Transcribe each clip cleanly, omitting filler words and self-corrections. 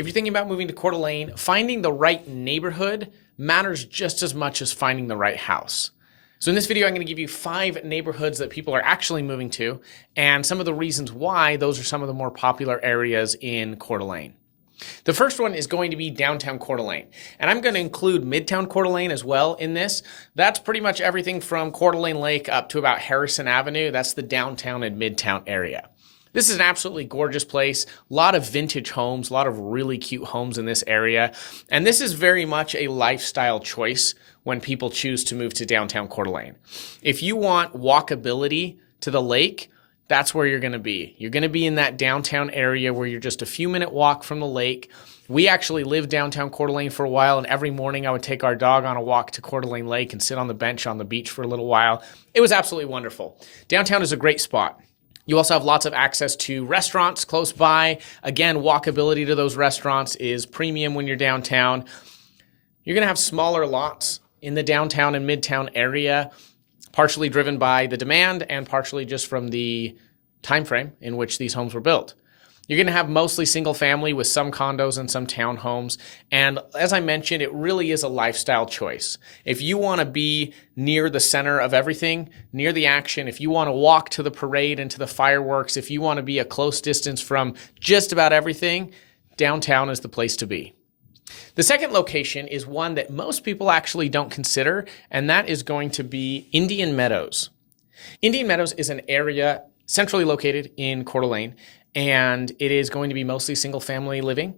If you're thinking about moving to Coeur d'Alene, finding the right neighborhood matters just as much as finding the right house. So in this video, I'm going to give you 5 neighborhoods that people are actually moving to and some of the reasons why those are some of the more popular areas in Coeur d'Alene. The first one is going to be downtown Coeur d'Alene, and I'm going to include midtown Coeur d'Alene as well in this. That's pretty much everything from Coeur d'Alene Lake up to about Harrison Avenue. That's the downtown and midtown area. This is an absolutely gorgeous place. A lot of vintage homes, a lot of really cute homes in this area. And this is very much a lifestyle choice when people choose to move to downtown Coeur d'Alene. If you want walkability to the lake, that's where you're going to be. You're going to be in that downtown area where you're just a few minute walk from the lake. We actually lived downtown Coeur d'Alene for a while, and every morning I would take our dog on a walk to Coeur d'Alene Lake and sit on the bench on the beach for a little while. It was absolutely wonderful. Downtown is a great spot. You also have lots of access to restaurants close by. Again, walkability to those restaurants is premium when you're downtown. You're going to have smaller lots in the downtown and midtown area, partially driven by the demand and partially just from the time frame in which these homes were built. You're going to have mostly single family with some condos and some townhomes. And as I mentioned, it really is a lifestyle choice. If you want to be near the center of everything, near the action, if you want to walk to the parade and to the fireworks, if you want to be a close distance from just about everything, downtown is the place to be. The second location is one that most people actually don't consider, and that is going to be Indian Meadows. Indian Meadows is an area centrally located in Coeur d'Alene, and it is going to be mostly single-family living.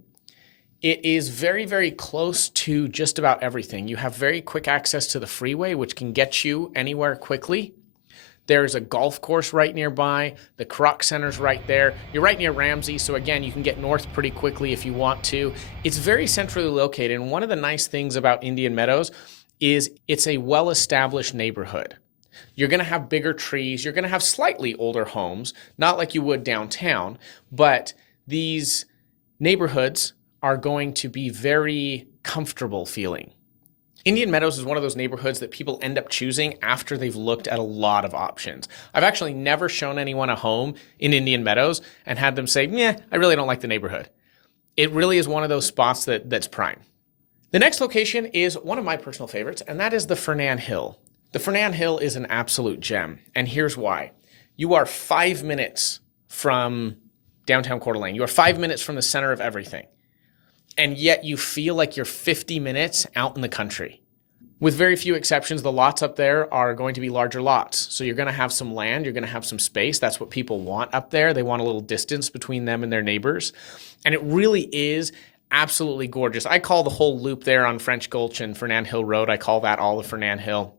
It is very, very close to just about everything. You have very quick access to the freeway, which can get you anywhere quickly. There's a golf course right nearby. The Croc Center's right there. You're right near Ramsey, so again, you can get north pretty quickly if you want to. It's very centrally located, and one of the nice things about Indian Meadows is it's a well-established neighborhood. You're going to have bigger trees. You're going to have slightly older homes, not like you would downtown, but these neighborhoods are going to be very comfortable feeling. Indian Meadows is one of those neighborhoods that people end up choosing after they've looked at a lot of options. I've actually never shown anyone a home in Indian Meadows and had them say, "Meh, I really don't like the neighborhood." It really is one of those spots that's prime. The next location is one of my personal favorites, and that is the Fernan Hill. The Fernan Hill is an absolute gem, and here's why. You are 5 minutes from downtown Coeur d'Alene. You are 5 minutes from the center of everything. And yet you feel like you're 50 minutes out in the country. With very few exceptions, the lots up there are going to be larger lots. So you're going to have some land, you're going to have some space. That's what people want up there. They want a little distance between them and their neighbors. And it really is absolutely gorgeous. I call the whole loop there on French Gulch and Fernan Hill Road, I call that all of Fernan Hill.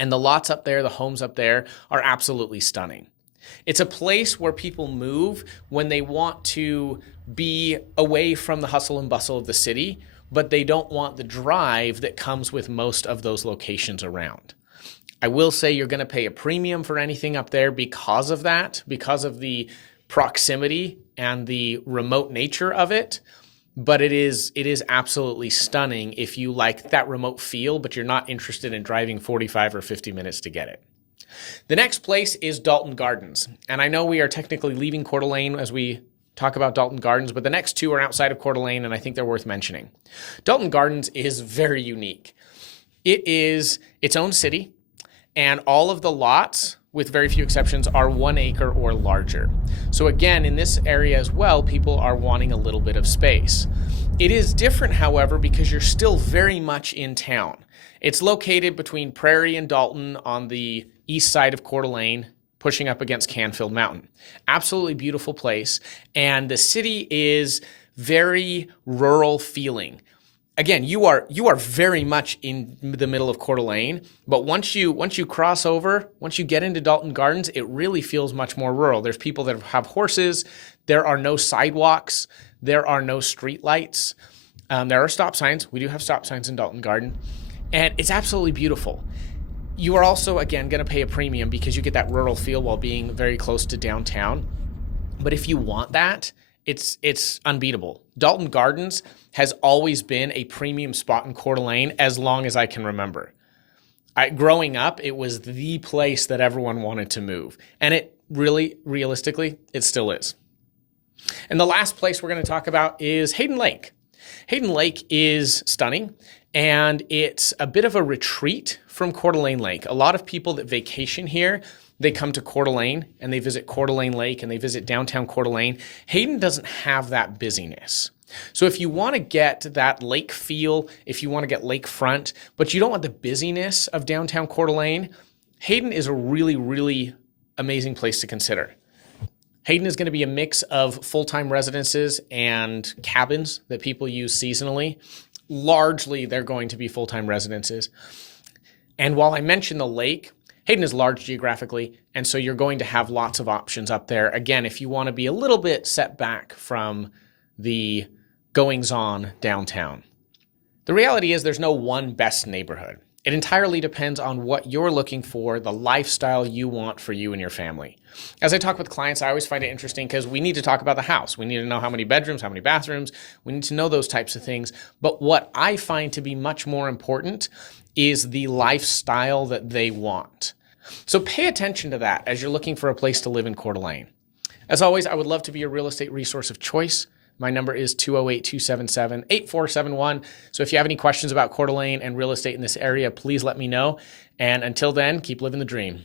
And the lots up there, the homes up there are absolutely stunning. It's a place where people move when they want to be away from the hustle and bustle of the city, but they don't want the drive that comes with most of those locations around. I will say you're going to pay a premium for anything up there because of that, because of the proximity and the remote nature of it. But it is absolutely stunning if you like that remote feel, but you're not interested in driving 45 or 50 minutes to get it. The next place is Dalton Gardens. And I know we are technically leaving Coeur d'Alene as we talk about Dalton Gardens, but the next two are outside of Coeur d'Alene, and I think they're worth mentioning. Dalton Gardens is very unique. It is its own city, and all of the lots, with very few exceptions, are 1 acre or larger. So again, in this area as well, people are wanting a little bit of space. It is different, however, because you're still very much in town. It's located between Prairie and Dalton on the east side of Coeur d'Alene, pushing up against Canfield Mountain. Absolutely beautiful place. And the city is very rural feeling. Again, you are very much in the middle of Coeur d'Alene, but once you cross over, once you get into Dalton Gardens, it really feels much more rural. There's people that have horses. There are no sidewalks. There are no street lights. There are stop signs. We do have stop signs in Dalton Garden, and it's absolutely beautiful. You are also, again, going to pay a premium because you get that rural feel while being very close to downtown. But if you want that, it's unbeatable. Dalton Gardens has always been a premium spot in Coeur d'Alene as long as I can remember. Growing up, it was the place that everyone wanted to move. And it really, realistically, it still is. And the last place we're going to talk about is Hayden Lake. Hayden Lake is stunning, and it's a bit of a retreat from Coeur d'Alene Lake. A lot of people that vacation here, they come to Coeur d'Alene and they visit Coeur d'Alene Lake and they visit downtown Coeur d'Alene. Hayden doesn't have that busyness. So if you want to get that lake feel, if you want to get lakefront, but you don't want the busyness of downtown Coeur d'Alene, Hayden is a really, really amazing place to consider. Hayden is going to be a mix of full-time residences and cabins that people use seasonally. Largely, they're going to be full-time residences. And while I mentioned the lake, Hayden is large geographically, and so you're going to have lots of options up there. Again, if you want to be a little bit set back from the goings-on downtown. The reality is there's no one best neighborhood. It entirely depends on what you're looking for, the lifestyle you want for you and your family. As I talk with clients, I always find it interesting because we need to talk about the house. We need to know how many bedrooms, how many bathrooms. We need to know those types of things. But what I find to be much more important is the lifestyle that they want. So pay attention to that as you're looking for a place to live in Coeur d'Alene. As always, I would love to be your real estate resource of choice. My number is 208-277-8471. So if you have any questions about Coeur d'Alene and real estate in this area, please let me know. And until then, keep living the dream.